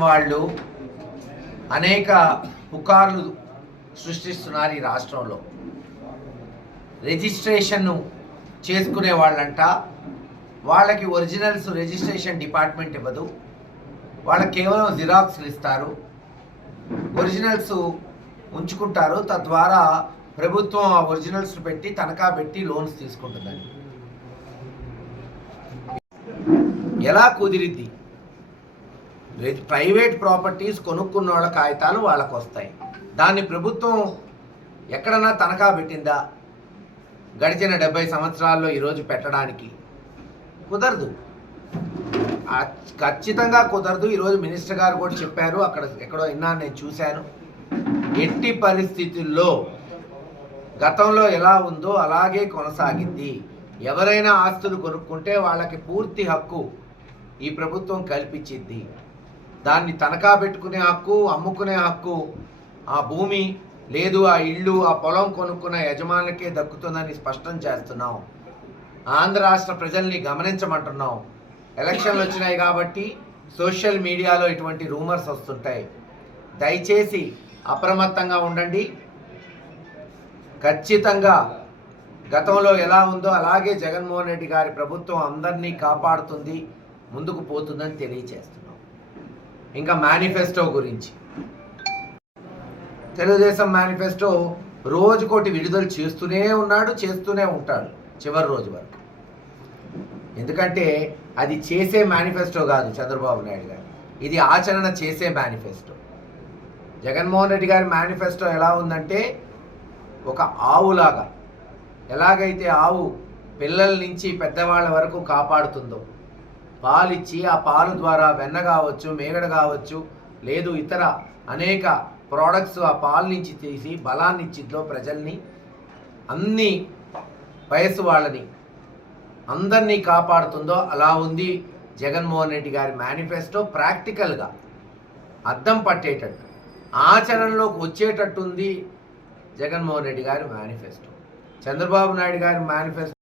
వాళ్ళు అనేక పుకార్లు సృష్టిస్తున్నారు ఈ రాష్ట్రంలో. రిజిస్ట్రేషన్ను చేసుకునే వాళ్ళంట. వాళ్ళకి ఒరిజినల్స్ రిజిస్ట్రేషన్ డిపార్ట్మెంట్ ఇవ్వదు. వాళ్ళకి కేవలం జిరాక్స్లు ఇస్తారు. ఒరిజినల్స్ ఉంచుకుంటారు. తద్వారా ప్రభుత్వం ఆ ఒరిజినల్స్ పెట్టి తనఖా పెట్టి లోన్స్ తీసుకుంటుందని ఎలా కుదిరిద్ది? ప్రైవేట్ ప్రాపర్టీస్ కొనుక్కున్న వాళ్ళ కాగితాలు వాళ్ళకు వస్తాయి దాన్ని ప్రభుత్వం ఎక్కడన్నా తనఖా పెట్టిందా? గడిచిన డెబ్బై సంవత్సరాల్లో ఈరోజు పెట్టడానికి కుదరదు. ఖచ్చితంగా కుదరదు. ఈరోజు మినిస్టర్ గారు కూడా చెప్పారు అక్కడ ఎక్కడో విన్నాను నేను చూశాను. ఎట్టి పరిస్థితుల్లో గతంలో ఎలా ఉందో అలాగే కొనసాగింది. ఎవరైనా ఆస్తులు కొనుక్కుంటే వాళ్ళకి పూర్తి హక్కు ఈ ప్రభుత్వం కల్పించింది. దాన్ని తనఖా పెట్టుకునే హక్కు అమ్ముకునే హక్కు ఆ భూమి లేదు ఆ ఇల్లు ఆ పొలం కొనుక్కున్న యజమానులకే దక్కుతుందని స్పష్టం చేస్తున్నాం ఆంధ్ర రాష్ట్ర ప్రజల్ని గమనించమంటున్నాం ఎలక్షన్లు వచ్చినాయి కాబట్టి సోషల్ మీడియాలో ఇటువంటి రూమర్స్ వస్తుంటాయి. దయచేసి అప్రమత్తంగా ఉండండి. ఖచ్చితంగా గతంలో ఎలా ఉందో అలాగే జగన్మోహన్ రెడ్డి గారి ప్రభుత్వం అందరినీ కాపాడుతుంది ముందుకు పోతుందని తెలియచేస్తున్నాం ఇంకా మేనిఫెస్టో గురించి. తెలుగుదేశం మేనిఫెస్టో రోజుకోటి విడుదల చేస్తూనే ఉన్నాడు చేస్తూనే ఉంటాడు చివరి రోజు వరకు. ఎందుకంటే అది చేసే మేనిఫెస్టో కాదు చంద్రబాబు నాయుడు గారు. ఇది ఆచరణ చేసే మేనిఫెస్టో జగన్మోహన్ రెడ్డి గారి మేనిఫెస్టో ఎలా ఉందంటే ఒక ఆవులాగా. ఎలాగైతే ఆవు పిల్లల నుంచి పెద్దవాళ్ళ వరకు కాపాడుతుందో పాలిచ్చి ఆ పాలు ద్వారా వెన్న కావచ్చు మేగడ కావచ్చు లేదు ఇతర అనేక ప్రోడక్ట్స్ ఆ పాలు నుంచి తీసి బలాన్ని ఇచ్చిద్దో ప్రజల్ని అన్ని వయసు వాళ్ళని అందరినీ కాపాడుతుందో అలా ఉంది జగన్మోహన్ రెడ్డి గారి మేనిఫెస్టో ప్రాక్టికల్గా అద్దం పట్టేటట్టు. ఆచరణలోకి వచ్చేటట్టుంది జగన్మోహన్ రెడ్డి గారి మేనిఫెస్టో చంద్రబాబు నాయుడు గారి మేనిఫెస్టో